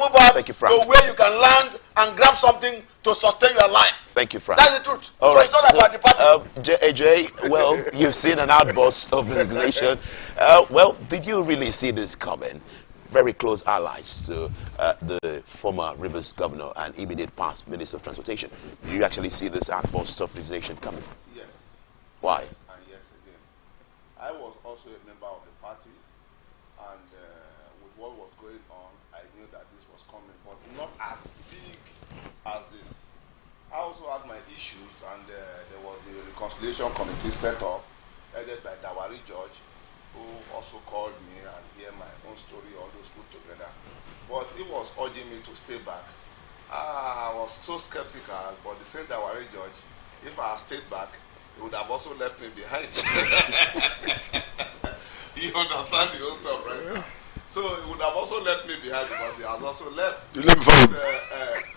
move on Thank you, Frank. to where you can land and grab something to sustain your life. Thank you, Frank. That's the truth. All so right. it's not about the party. AJ, well, you've seen an outburst of resignation. Well, did you really see this coming? Very close allies to the former Rivers governor and immediate past Minister of Transportation. Did you actually see this outburst of resignation coming? Yes. Why? Yes, and yes again. I was also a member of the party, and with what was going on, I knew that this was coming, but not as big as this. I also had my issues, and there was a reconciliation committee set up, headed by Dawari George, who also called me and hear my own story, all those put together. But he was urging me to stay back. I was so skeptical, but the same Dawari George, if I had stayed back, he would have also left me behind. You understand the whole stuff, right? So he would have also left me behind because he has also left. You left before him.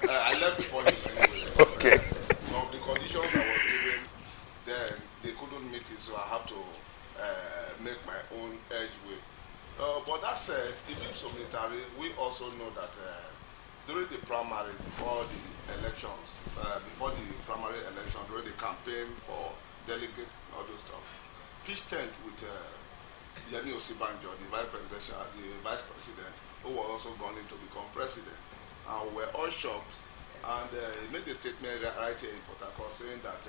I left before him anyway. Okay. Some of the conditions I was given, then they couldn't meet it, so I have to make my own edge way. But that said, in Ipso military, we also know that during the primary, before the elections, during the campaign for delegate and all those stuff, pitch tent with Yemi Osibanjo, the vice president, who was also going in to become president. And we were all shocked. And he made a statement right here in Port Harcourt saying that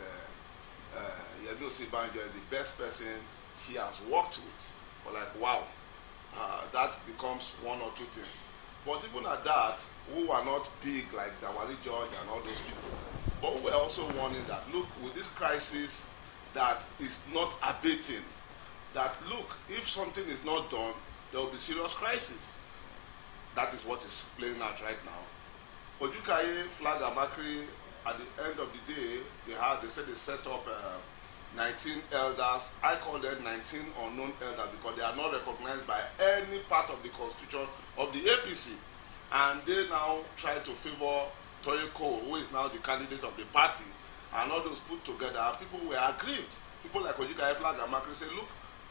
Yemi Osibanjo is the best person she has worked with. But like, wow, that becomes one or two things. But even at that, who are not big like Dawari George and all those people, but we were also warning that, look, with this crisis that is not abating, that look, if something is not done, there will be serious crisis. That is what is playing out right now. Ojukaye, Flag and Makri, at the end of the day, they said they set up 19 elders. I call them 19 unknown elders because they are not recognized by any part of the constitution of the APC. And they now try to favor Toye Cole, who is now the candidate of the party, and all those put together. People were aggrieved. People like Ojukaye, Flag and Makri say, look,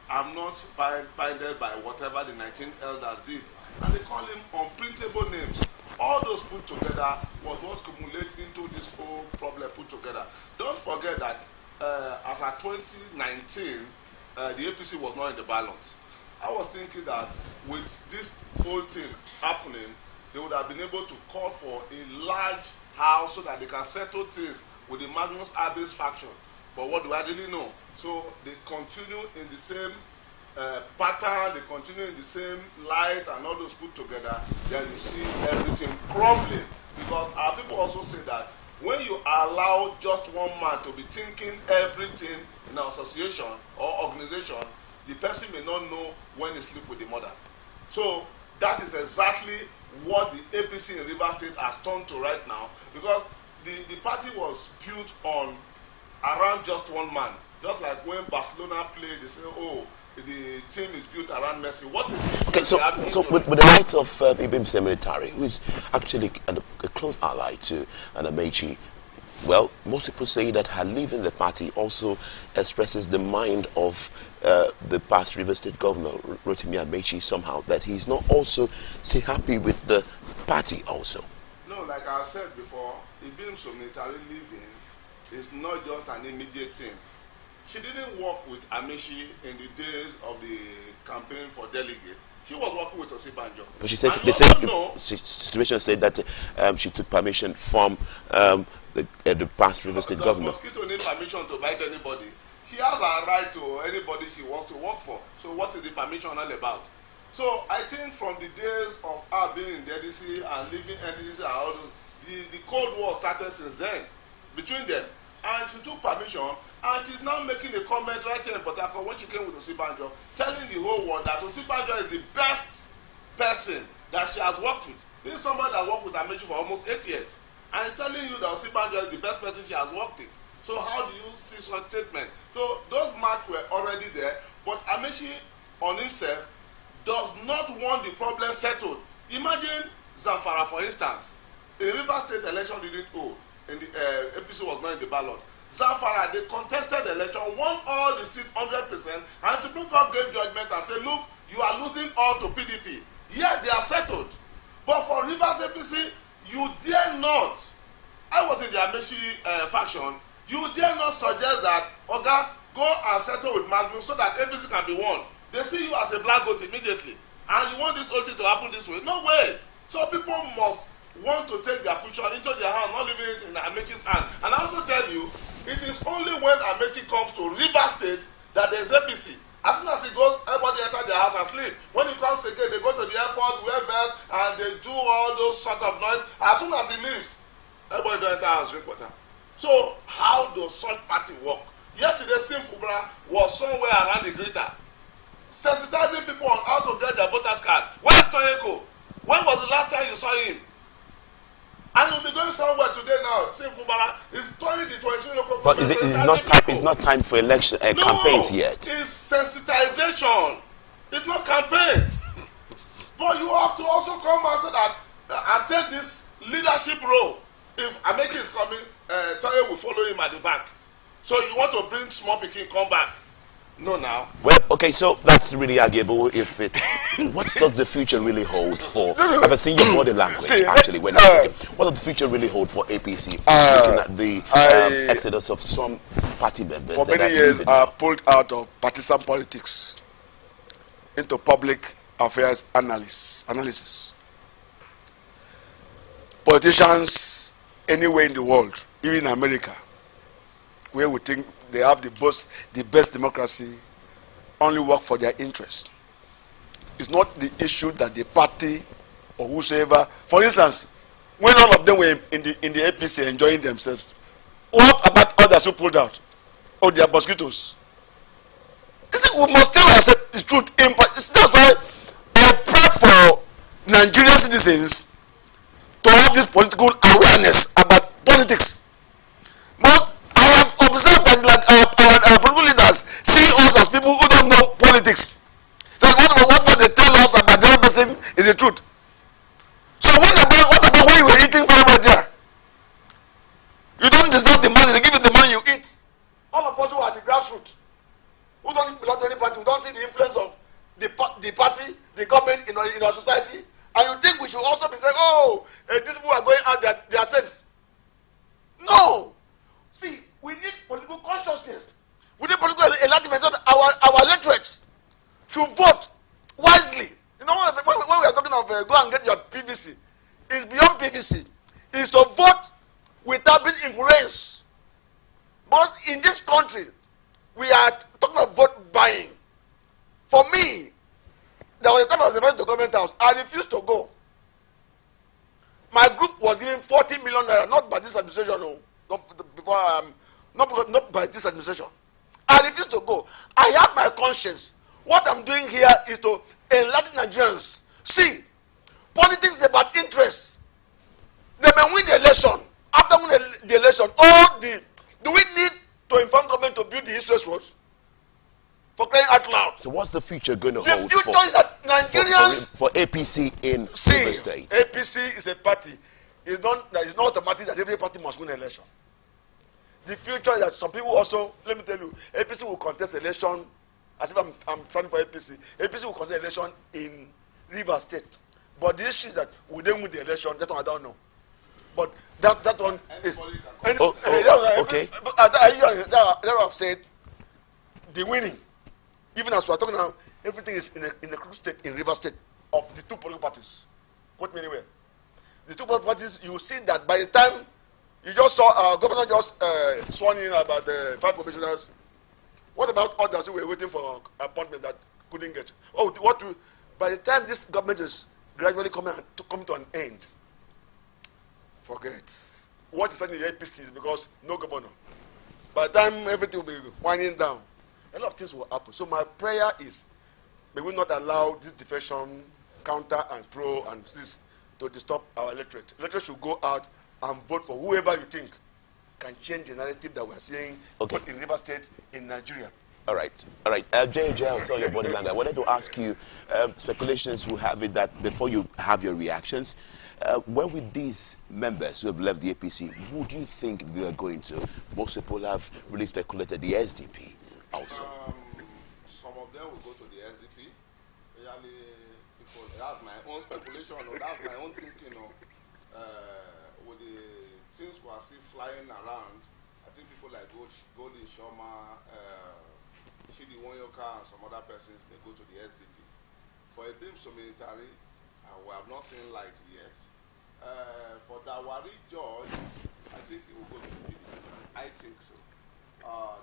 I'm not binded by whatever the 19 elders did. And they call him unprintable names. All those put together was what accumulated into this whole problem put together. Don't forget that as at 2019, the APC was not in the ballot. I was thinking that with this whole thing happening, they would have been able to call for a large house so that they can settle things with the Magnus Abbes faction. But what do I really know? So they continue in the same pattern, they continue in the same light and all those put together, then you see everything crumbling. Because our people also say that when you allow just one man to be thinking everything in an association or organization, the person may not know when he sleep with the mother. So that is exactly what the APC in Rivers State has turned to right now, because the party was built on around just one man. Just like when Barcelona played, they say, oh, the team is built around Messi. What is okay, so with the likes of Ibim Seminitari, who is actually a close ally to Anamechi, well, most people say that her leaving the party also expresses the mind of the past River State Governor, Rotimi Amechi, somehow, that he's not also so happy with the party also. No, like I said before, Ibim Seminitari leaving is not just an immediate thing. She didn't work with Amechi in the days of the campaign for delegate. She was working with Osibanjo. But she said the situation said that she took permission from the past River State governor. Mosquito need permission to bite anybody. She has a right to anybody she wants to work for. So what is the permission all about? So I think from the days of her being in the NDC and leaving NDC and all those, the Cold War started since then between them. And she took permission. And she's now making a comment right here in Port Harcourt when she came with Osibanjo, telling the whole world that Osibanjo is the best person that she has worked with. This is somebody that worked with Amechi for almost 8 years. And he's telling you that Osibanjo is the best person she has worked with. So how do you see such statement? So those marks were already there, but Amechi on himself does not want the problem settled. Imagine Zamfara, for instance. In River State election didn't hold, and the APC was not in the ballot. Zamfara, they contested the election, won all the seats 100%, and Supreme Court gave judgment and said, look, you are losing all to PDP. Yet they are settled. But for Rivers APC, you dare not. I was in the Amechi faction. You dare not suggest that, Oga, go and settle with Magnum so that APC can be won. They see you as a black goat immediately. And you want this whole thing to happen this way. No way. So people must want to take their future into their hand, not leaving it in Amechi's hand. And I also tell you, it is only when Amechi comes to Rivers State that there is APC. As soon as he goes, everybody enter their house and sleep. When he comes again, they go to the airport, wear vest, and they do all those sort of noise. As soon as he leaves, everybody don't enter house, drink water. So how does such party work? Yesterday, Simfubra was somewhere around the greater, sensitizing people on how to get their voters card. Where is Toyeko? When was the last time you saw him? And we'll be going somewhere today now. Simfubara is turning the 23 local But governments. it's not time for election campaigns yet. It's sensitization. It's not campaign. But you have to also come and say that and take this leadership role. If Amechi is coming, Toye will follow him at the back. So you want to bring small pikin come back? No, now. Well, okay, so that's really arguable. If it, what does the future really hold for? I've seen your body language actually when I'm looking. What does the future really hold for APC? Looking at the exodus of some party members. For many years, I pulled out of partisan politics into public affairs analysis. Politicians anywhere in the world, even in America, where we think they have the best democracy, only work for their interest. It's not the issue that the party or whosoever. For instance, when all of them were in the APC enjoying themselves, what about others who pulled out? Or their mosquitoes? We must tell ourselves the truth. That's why I pray for Nigerian citizens to have this political awareness about politics. I have observed that like our political leaders see us as people who don't know politics. So what they tell us about the other person is the truth. So what about when you were eating very well there? You don't deserve the money, they give you the money you eat. All of us who are the grassroots, who don't belong to any party, we don't see the influence of the party, the government in our society. And you think we should also be saying, these people are going out, they are sent. No! See, we need political consciousness. We need political enlightenment so that our electorates should vote wisely. You know, when we are talking of go and get your PVC, it's beyond PVC. It's to vote without being influenced. But in this country, we are talking of vote buying. For me, there was a time I was invited to government house. I refused to go. My group was given 40 million naira, not by this administration, not by this administration. I refused to go. I have my conscience. What I'm doing here is to enlighten Nigerians. See, politics is about interest. They may win the election. After winning the election, do we need to inform government to build the east-west roads? For crying out loud. So what's the future going to The hold future is that Nigerians for APC in River State? APC is a party. It's not automatic that every party must win an election. The future is that some people also, let me tell you, APC will contest election. As if I'm standing for APC. APC will contest election in River State. But the issue is that we didn't win the election. That one I don't know. But that one is. Okay. That I've said the winning. Even as we are talking now, everything is in a cruise state in River State of the two political parties. Quote me anywhere. The two political parties, you see that by the time you just saw governor just sworn in about 5 commissioners. What about others who were waiting for appointment that couldn't get? By the time this government is gradually coming to an end, forget. What is happening in the APC is because no governor. By the time everything will be winding down, a lot of things will happen. So my prayer is, may we not allow this defection, counter and pro and this to disturb our electorate. Electorate should go out and vote for whoever you think can change the narrative that we're seeing both in River State, in Nigeria. All right. JJ, I saw your body language. I wanted to ask you, speculations will have it that before you have your reactions, where with these members who have left the APC, who do you think they are going to? Most people have really speculated the SDP also. Some of them will go to the SDP. Really, because that's my own speculation, or that's my own thinking, with the things we are still flying around. I think people like Golden Shoma, Shidi Wonyoka, and some other persons may go to the SDP. For a BIMS military, we have not seen light yet. For Dawari George, I think he will go to the PDP. I think so.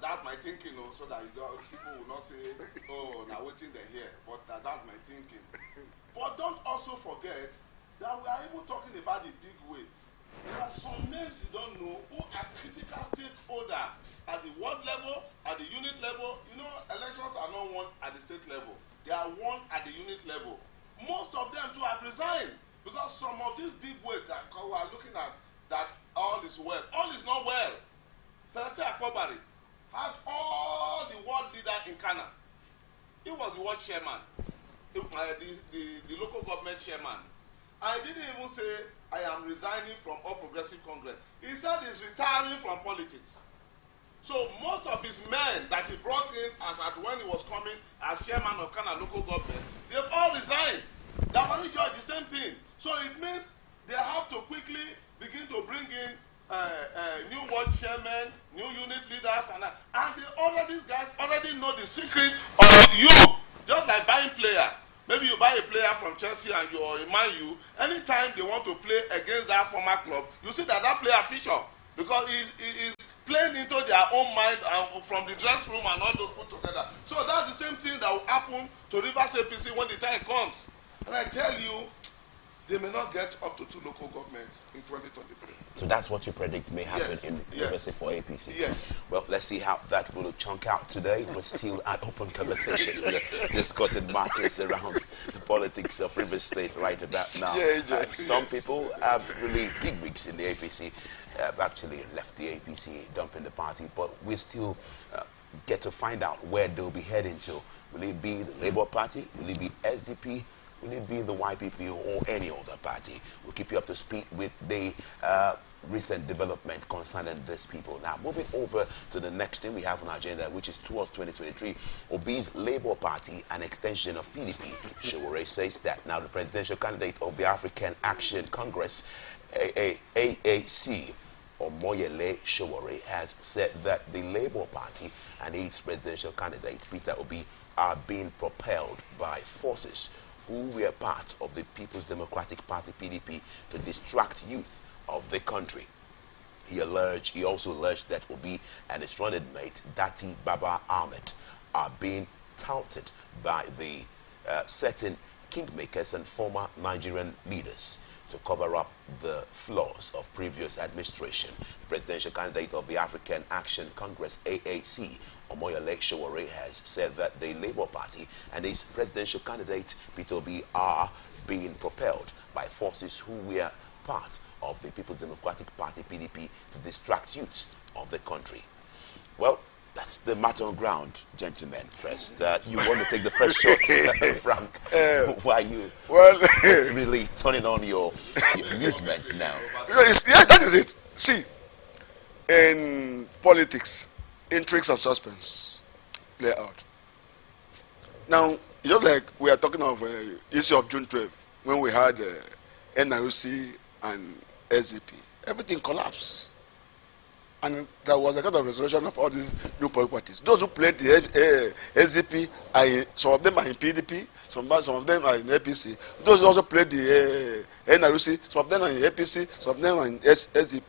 That's my thinking, so that people will not say, oh, now waiting they hear. But that's my thinking. But don't also forget that we are even talking about the big weights. There are some names you don't know who are critical stakeholders at the world level, at the unit level. You know, elections are not won at the state level. They are won at the unit level. Most of them too have resigned because some of these big weights that we are looking at, that all is well. All is not well. Felase Akpobari had all the world leaders in Ghana. He was the world chairman, the local government chairman. I didn't even say I am resigning from All Progressive Congress. He said he's retiring from politics. So most of his men that he brought in as at when he was coming as chairman of Ghana local government, they've all resigned. Dawari George, the same thing. So it means they have to quickly begin to bring in new world chairmen, new unit leaders, and these guys already know the secret of you. Just like buying player. Maybe you buy a player from Chelsea and you're in Man U. Anytime they want to play against that former club, you see that player feature because he is playing into their own mind and from the dressing room and all those put together. So that's the same thing that will happen to Rivers APC when the time comes. And I tell you, they may not get up to 2 local governments in 2023. So that's what you predict may happen in University for APC. Yes. Well, let's see how that will chunk out today. We're still at open conversation. We're discussing matters around the politics of River State right about now. Some people have really big wigs in the APC. Have actually left the APC, dumping the party, but we still get to find out where they'll be heading to. Will it be the Labour Party? Will it be SDP? Will it be the YPP or any other party? We'll keep you up to speed with the recent development concerning these people. Now, moving over to the next thing we have on our agenda, which is towards 2023, Obi's Labour Party, an extension of PDP. Showore says that now the presidential candidate of the African Action Congress, AAC, Omoyele Showore, has said that the Labour Party and its presidential candidate, Peter Obi, are being propelled by forces who were part of the People's Democratic Party, PDP, to distract youth of the country. He also alleged that Obi and his running mate, Dati Baba Ahmed, are being touted by the certain kingmakers and former Nigerian leaders to cover up the flaws of previous administration. The presidential candidate of the African Action Congress, AAC, Omoyele Showore, has said that the Labour Party and its presidential candidate, Peter Obi, are being propelled by forces who were part of the People's Democratic Party, PDP, to distract youth of the country. Well, that's the matter on ground, gentlemen. First, you want to take the first shot, Frank? Why you really turning on your amusement now? That is it. See, in politics, intrigues and suspense play out. Now, just like we are talking of issue of June 12th, when we had NRC and SDP, everything collapsed. And there was a kind of restoration of all these new political parties. Those who played the SDP, some of them are in PDP, some of them are in APC. Those who also played the NRC, some of them are in APC, some of them are in SDP,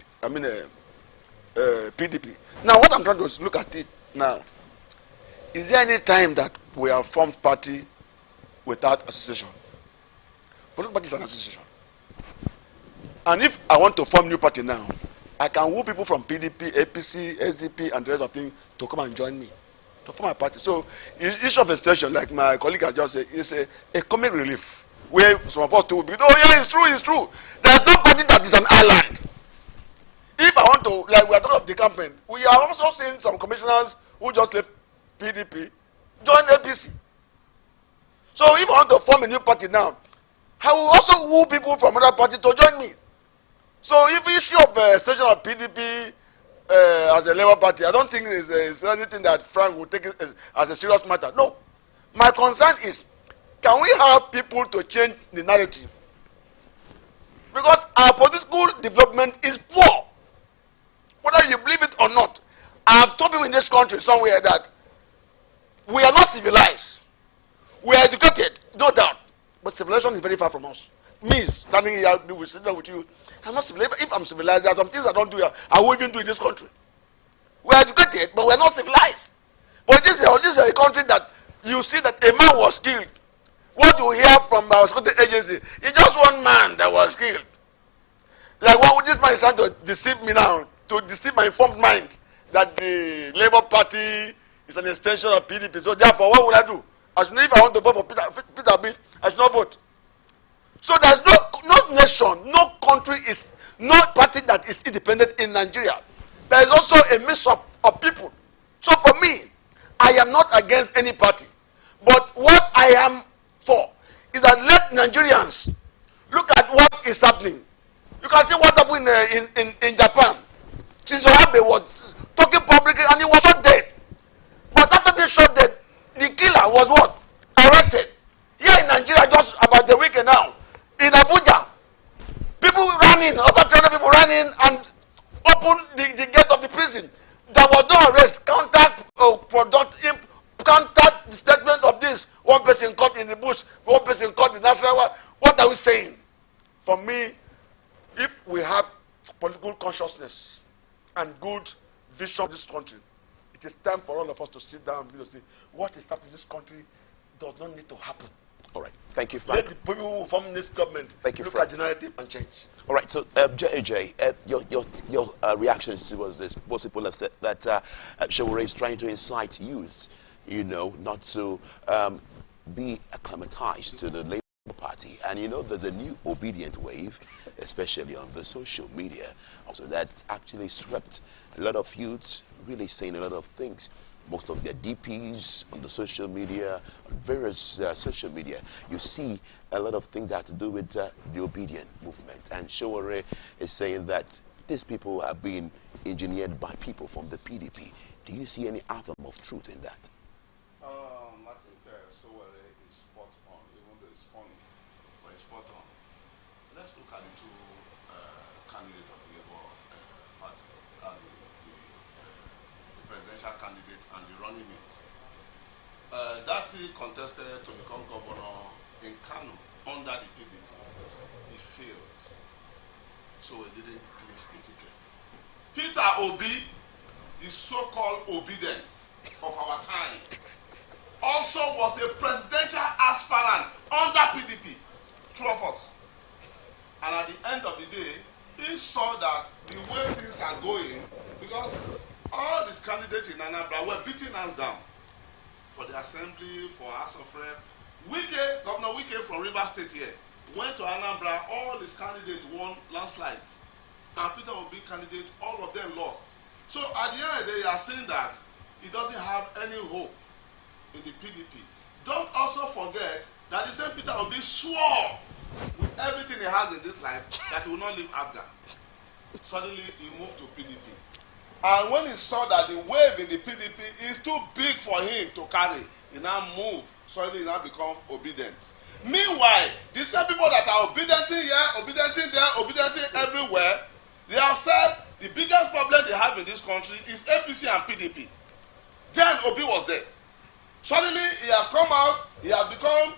PDP. Now, what I'm trying to look at it now, is there any time that we have formed party without association? Political party is an association. And if I want to form new party now, I can woo people from PDP, APC, SDP, and the rest of things to come and join me to form a party. So, issue of extension, like my colleague has just said, is a comic relief where some of us too will be, oh yeah, it's true. There's no party that is an island. If I want to, like we are talking of the campaign, we are also seeing some commissioners who just left PDP join APC. So if I want to form a new party now, I will also woo people from other parties to join me. So if issue of extension of PDP as a Labour Party, I don't think is anything that Frank will take it as a serious matter. No. My concern is can we have people to change the narrative? Because our political development is poor. Whether you believe it or not, I have told people in this country somewhere that we are not civilized. We are educated, no doubt, but civilization is very far from us. Me standing here, sitting down with you, I'm not civilized. If I'm civilized, there are some things I don't do here, I won't even do in this country. We are educated, but we are not civilized. But this is a country that you see that a man was killed. What do we hear from our security agency? It's just one man that was killed. Like what this man is trying to deceive me now, to deceive my informed mind that the Labour Party is an extension of PDP. So therefore, what would I do? I should know if I want to vote for Peter Bill, I should not vote. So there's no nation, no country, is no party that is independent in Nigeria. There is also a mix of people. So for me, I am not against any party. But what I am for is that let Nigerians look at what is happening. You can see what happened in Japan. Shinzo Abe was talking publicly and he was not dead. But after being shot dead, the killer was what? Arrested. Here in Nigeria, just about the weekend now, in Abuja, people ran in, over 300 people ran in and opened the gate of the prison. There was no arrest. Counter the statement of this. One person caught in the bush, one person caught in Nasarawa. What are we saying? For me, if we have political consciousness and good vision of this country, it is time for all of us to sit down and say, what is happening in this country does not need to happen. All right. Thank you, Frank. Let the people who form this government look at the narrative and change. All right. So, JJ, your reactions towards this. Most people have said that Showore is trying to incite youth, not to be acclimatized to the Labour Party. And, there's a new obedient wave, especially on the social media. Also, that's actually swept a lot of youths really saying a lot of things. Most of their DPs on the social media, on various social media, you see a lot of things that have to do with the obedient movement. And Showore is saying that these people have been engineered by people from the PDP. Do you see any atom of truth in that? Martin, Showore is spot on, even though it's funny, but it's spot on. Let's look at the two candidates of the Labour Party, the presidential candidate and the running mate. Dati contested to become governor in Kano under the PDP. He failed, so he didn't clinch the ticket. Peter Obi, the so-called obedient of our time, also was a presidential aspirant under PDP, two of us. And at the end of the day, he saw that the way things are going, because all these candidates in Anambra were beating us down for the assembly, for House of Rep. Governor Wike from Rivers State here went to Anambra, all his candidates won landslide. And Peter Obi candidate, all of them lost. So at the end of the day, you are saying that he doesn't have any hope in the PDP. Don't also forget that the same Peter Obi swore with everything he has in this life that he will not leave Abga. Suddenly he moved to PDP. And when he saw that the wave in the PDP is too big for him to carry, he now moved. Suddenly he now become obedient. Meanwhile, the same people that are obedient here, obedient there, obedient everywhere, they have said the biggest problem they have in this country is APC and PDP. Then Obi was there. Suddenly he has come out, he has become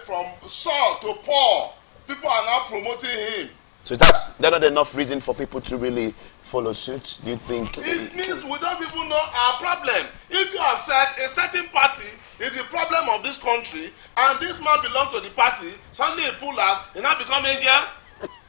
from Saul to Paul. People are now promoting him. So is that not enough reason for people to really follow suit? Do you think? It means we don't even know our problem. If you have said a certain party is the problem of this country, and this man belongs to the party, suddenly he pull out, he now become Indian,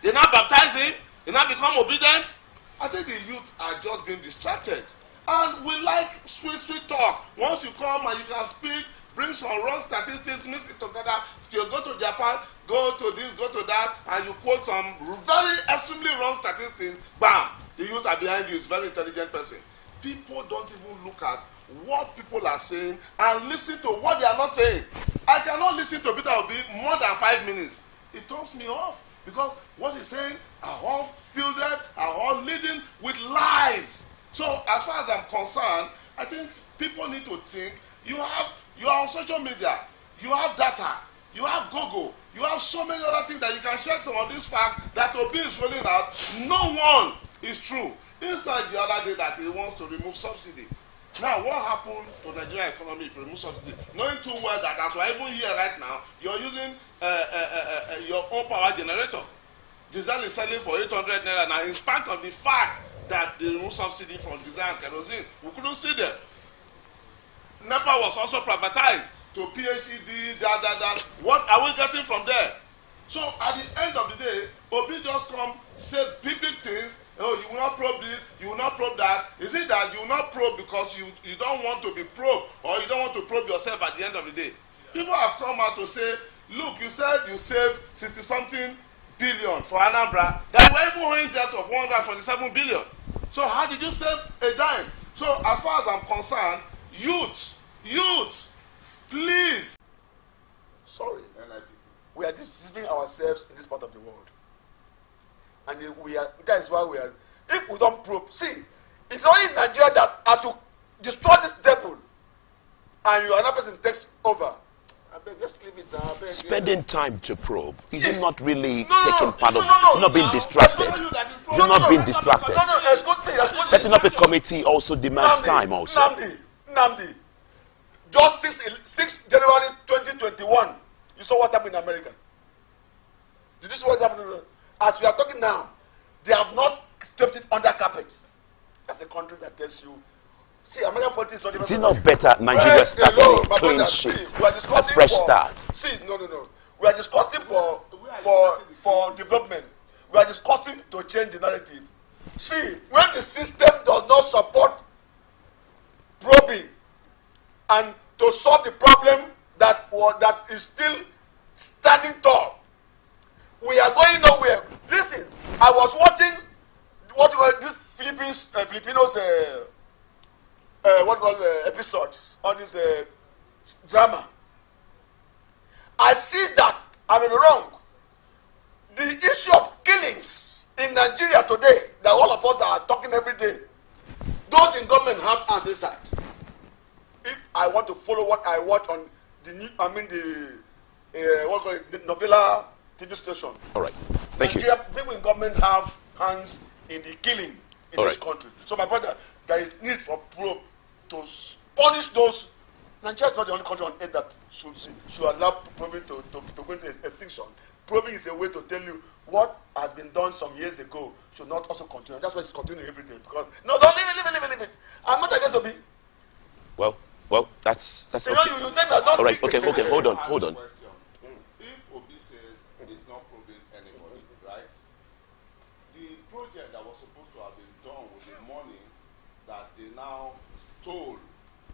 they now baptize him, he now become obedient. I think the youth are just being distracted. And we like sweet talk. Once you come and you can speak, bring some wrong statistics, mix it together. You go to Japan, go to this, go to that, and you quote some very extremely wrong statistics, bam, the youth are behind you. Is a very intelligent person. People don't even look at what people are saying and listen to what they are not saying. I cannot listen to Peter Obi more than 5 minutes. It turns me off because what he's saying are all fielded, are all leading with lies. So as far as I'm concerned, I think people need to think. You are on social media, you have data, you have Google, you have so many other things that you can check some of these facts that Obi is rolling out. No one is true. Inside the other day that he wants to remove subsidy. Now, what happened to the Nigerian economy if you remove subsidy? Knowing too well that as we're even here right now, you're using your own power generator. Diesel is selling for 800 naira now, in spite of the fact that they remove subsidy from diesel and kerosene. We couldn't see them. NEPA was also privatized to PhD, What are we getting from there? So at the end of the day, Obi just come say big things. Oh, you will not probe this, you will not probe that. Is it that you will not probe because you don't want to be probed, or you don't want to probe yourself at the end of the day? People have come out to say, look, you said you saved 60-something billion for Anambra. That you were even owing debt of 127 billion. So how did you save a dime? So as far as I'm concerned, youth, please. Sorry, we are deceiving ourselves in this part of the world, and that is why we are. If we don't probe, see, it's only in Nigeria that as you destroy this devil, and another person takes over. I beg, let's leave it now. Spending time to probe, is it not really No, taking part of, not being distracted? Is it No, not being distracted? No, excuse me. Setting up a committee also demands time also. Nnamdi, just 6 January 2021, you saw what happened in America. Did you see what's happening? As we are talking now, they have not swept it under carpet. That's a country that tells you, see, American politics is not even. Is it not better Nigeria starts on a clean sheet, a fresh start? See, no. We are discussing for development. We are discussing to change the narrative. See, when the system does not support probing and to solve the problem that is still standing tall, we are going nowhere. Listen, I was watching this Filipinos episodes on this drama. I see that I may be wrong. The issue of killings in Nigeria today, that all of us are talking every day, those in government have answer inside. If I want to follow what I watch on the novella TV station. All right, thank Nigeria, people in government have hands in the killing in this country. So my brother, there is need for probe to punish those. Nigeria is not the only country on earth that should allow probing to go into extinction. Probing is a way to tell you what has been done some years ago should not also continue. That's why it's continuing every day. Because no, don't leave it. I'm not against Obi. Well, that's okay. You think that don't all right, speak. okay, hold on. Question. If Obi said he's not probing anybody, right? The project that was supposed to have been done with the money that they now stole,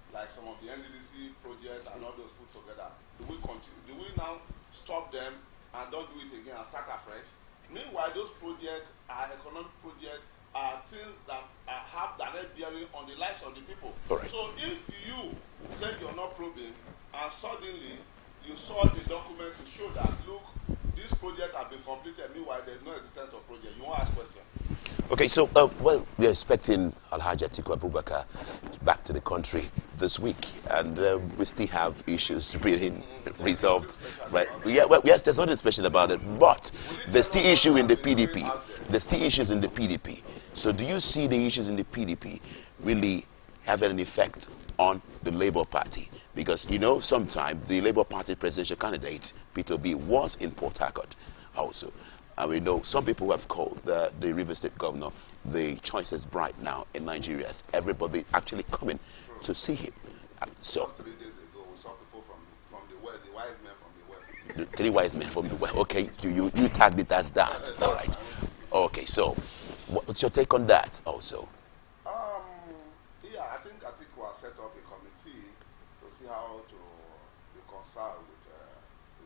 like some of the NDDC project and all those put together, do we continue? Do we now stop them and don't do it again and start afresh? Meanwhile, those projects are economic projects, are things that have direct bearing on the lives of the people. Right. So if you said you're not probing and suddenly you saw the document to show that, look, this project has been completed, meanwhile there's no existence of project, you won't ask question. Okay, so we're expecting Alhaji Atiku Abubakar back to the country this week, and we still have issues being resolved, right? Yeah, well, yes, there's nothing special about it, but there's still issue in the PDP. There's still issues in the PDP. So do you see the issues in the PDP really having an effect on the Labour Party? Because, sometimes the Labour Party presidential candidate, Peter Obi, was in Port Harcourt also. And we know some people have called the River State governor the choicest bride now in Nigeria. Everybody actually coming to see him. So, Just 3 days ago, we saw people from the west, the wise men from the west. 3 wise men from the west. Okay, you tagged it as that. All right. Okay, so what's your take on that also? Yeah, I think Atiku has set up a committee to see how to reconcile with the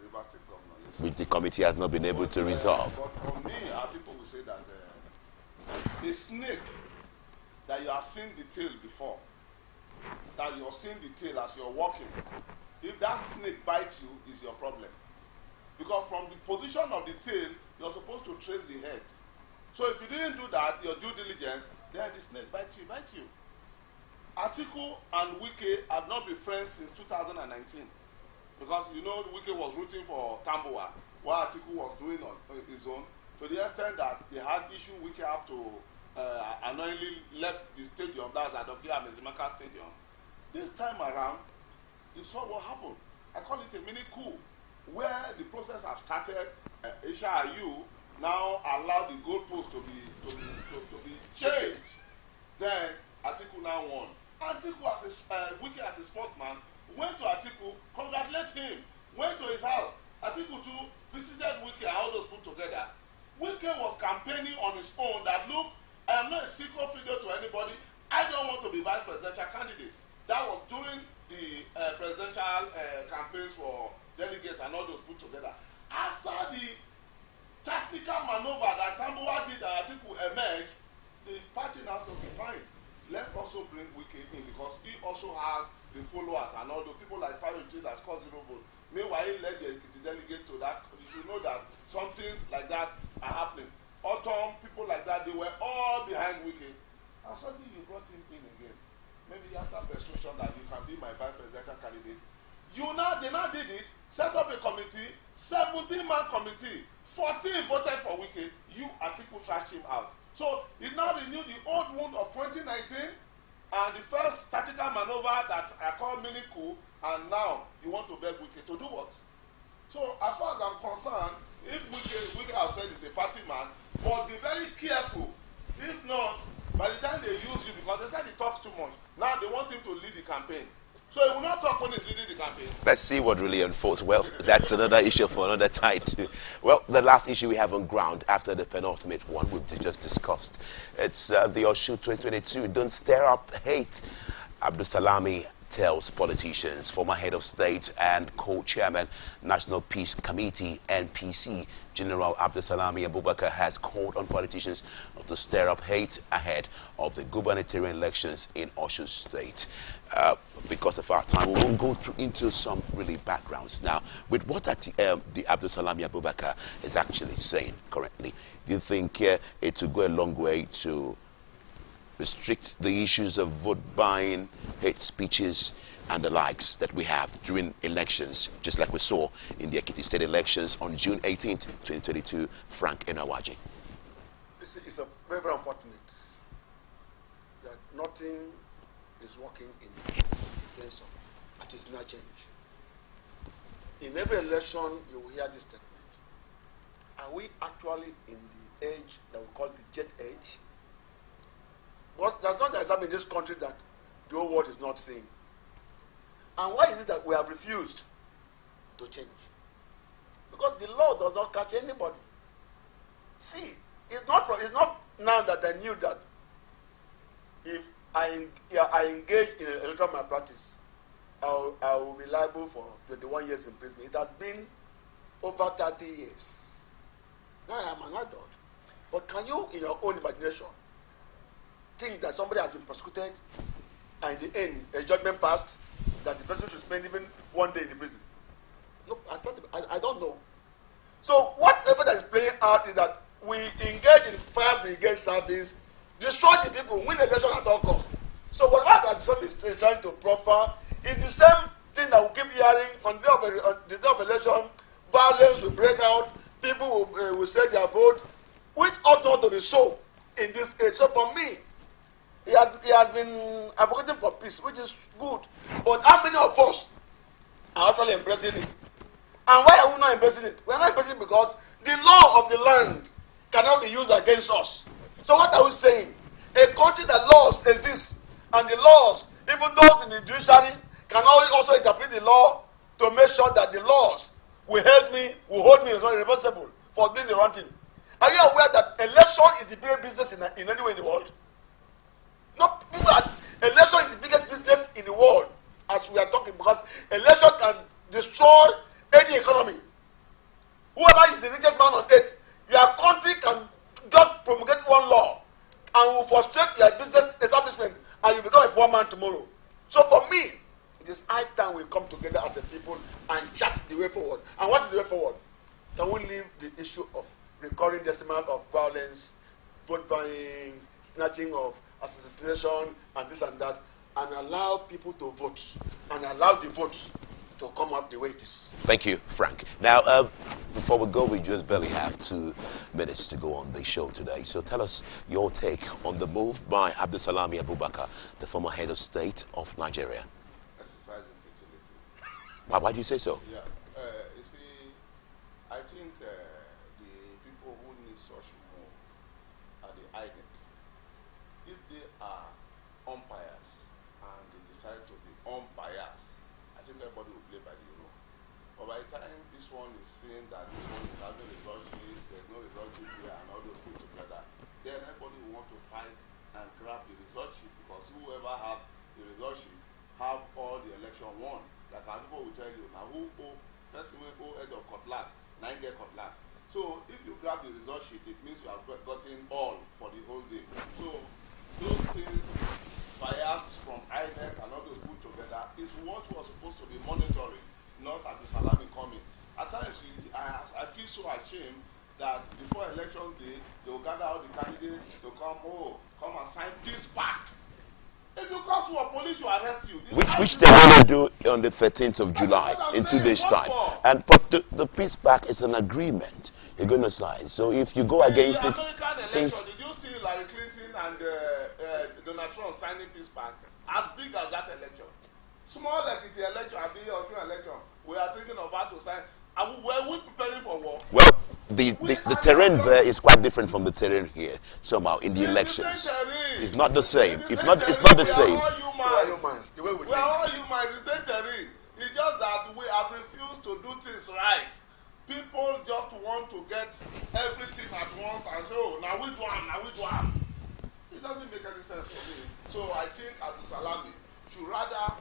River State governor. Which the committee has not been able to resolve. But for me, people will say that a snake that you have seen the tail before, that you're seeing the tail as you're walking, if that snake bites you, is your problem. Because from the position of the tail, you're supposed to trace the head. So if you didn't do that, your due diligence, then the snake bites you. Atiku and Wike have not been friends since 2019. because you know Wike was rooting for Tambuwa, what Atiku was doing on his own, to the extent that they had issue. Wike have to unknowingly left the stadium, that's Adokia Mezimaka Stadium. This time around, you saw what happened. I call it a mini coup, where the process have started. Isha Ayu now allowed the goalpost to be changed. Then Atiku now won. Atiku as a Wike as a sportsman went to Atiku, congratulate him, went to his house. Atiku too visited Wike and all those put together. Wike was campaigning on his own that look, I am not a secret figure to anybody. I don't want to be vice presidential candidate. That was during the presidential campaigns for delegates and all those put together. After the tactical maneuver that Tambuwa did and Atiku emerged, the party now said, okay, fine. Let's also bring Wike in because he also has the followers and all the people like Faroji that scored 0 vote. Meanwhile, he led the delegate to that. You should know that some things like that are happening. Autumn, people like that, they were all behind Wike. And suddenly you brought him in again. Maybe after persuasion that you can be my vice presidential candidate. They now did it, set up a committee, 17-man committee, 14 voted for Wike. You, Atiku, trashed him out. So he now renewed the old wound of 2019 and the first tactical maneuver that I call mini coup, and now you want to beg Wike to do what? So as far as I'm concerned, if Wike has said he's a party man, but be very careful. If not, by the time they use you, because they said he talks too much, now they want him to lead the campaign. So he will not talk when he's leading the campaign. Let's see what really unfolds. Well, that's another issue for another time too. Well, the last issue we have on ground after the penultimate one we've just discussed. It's the Oshu 2022. Don't stir up hate. Abdul Salami tells politicians. Former head of state and co-chairman National Peace Committee (NPC) General Abdul Salami Abubakar has called on politicians not to stir up hate ahead of the gubernatorial elections in Oshu State. Because of our time, we won't go into some really backgrounds now with what the Abdul Salami Abubakar is actually saying currently. Do you think it will go a long way to restrict the issues of vote buying, hate speeches, and the likes that we have during elections, just like we saw in the Ekiti State elections on June 18th, 2022? Frank Enawaji. It's a very, very unfortunate that nothing is working in against us. That is not change. In every election, you will hear this statement. Are we actually in the age that we call the jet age? But there's not example in this country that the whole world is not seeing. And why is it that we have refused to change? Because the law does not catch anybody. See, it's not now that I knew that if I engage in electoral malpractice, I will be liable for 21 years in prison. It has been over 30 years. Now I am an adult. But can you, in your own imagination, think that somebody has been prosecuted and in the end a judgment passed that the person should spend even one day in the prison? No, I don't know. So whatever that is playing out is that we engage in fire brigade service, destroy the people, win the election at all costs. So whatever that is trying to proffer is the same thing that we keep hearing on the day of election. Violence will break out, people will say their vote, which ought not to be so in this age. So for me, he has been advocating for peace, which is good. But how many of us are actually embracing it? And why are we not embracing it? We are not embracing it because the law of the land cannot be used against us. So what are we saying? A country that laws exist, and the laws, even those in the judiciary, can also interpret the law to make sure that the laws will hold me responsible for doing the wrong thing. Are you aware that election is the biggest business in any way in the world? No, election is the biggest business in the world as we are talking, because election can destroy any economy. Whoever is the richest man on earth, your country can just promulgate one law and will frustrate your business establishment, and you become a poor man tomorrow. So for me, it is high time we come together as a people and chart the way forward. And what is the way forward? Can we leave the issue of recurring decimal of violence, vote buying, snatching of assassination, and this and that, and allow people to vote, and allow the votes to come up the way it is. Thank you, Frank. Now, before we go, we just barely have 2 minutes to go on the show today. So tell us your take on the move by Abdulsalami Abubakar, the former head of state of Nigeria. Exercising futility. Why do you say so? Yeah. You see, I think the people who need such move are the INEC. If they are umpires and they decide to be umpires, I think everybody will play by the rule. But by the time this one is seeing that this one is having result sheet, there's no result sheet here, and all those put together, then everybody will want to fight and grab the result sheet, because whoever have the result sheet have all the election won. Like our people will tell you now, who person will go head of cutlass, 9 get cutlass. So if you grab the result sheet, it means you have gotten all for the whole day. So those things, bias from INEC and all those put together, is what was supposed to be monitoring, not Abdulsalami coming. At times, I feel so ashamed that before election day, they will gather all the candidates, they'll come and sign peace pact. If you cause war, police will arrest you. Which they will do on the 13th of July, in 2 days' time. But the peace pact is an agreement you're going to sign. So if you go against it, things... Did you see Larry Clinton and Donald Trump signing peace pact? As big as that election. Small like it's the election, a big election. We are thinking of how to sign. Were we preparing for war? Well, the terrain there is quite different from the terrain here, somehow, in the elections. It's not the same. It's not the same. We are all humans. We are all humans. The same terrain. It's just that we have refused to do things right. People just want to get everything at once and say, oh, now we do am. It doesn't make any sense to me. So I think Abdulsalami should rather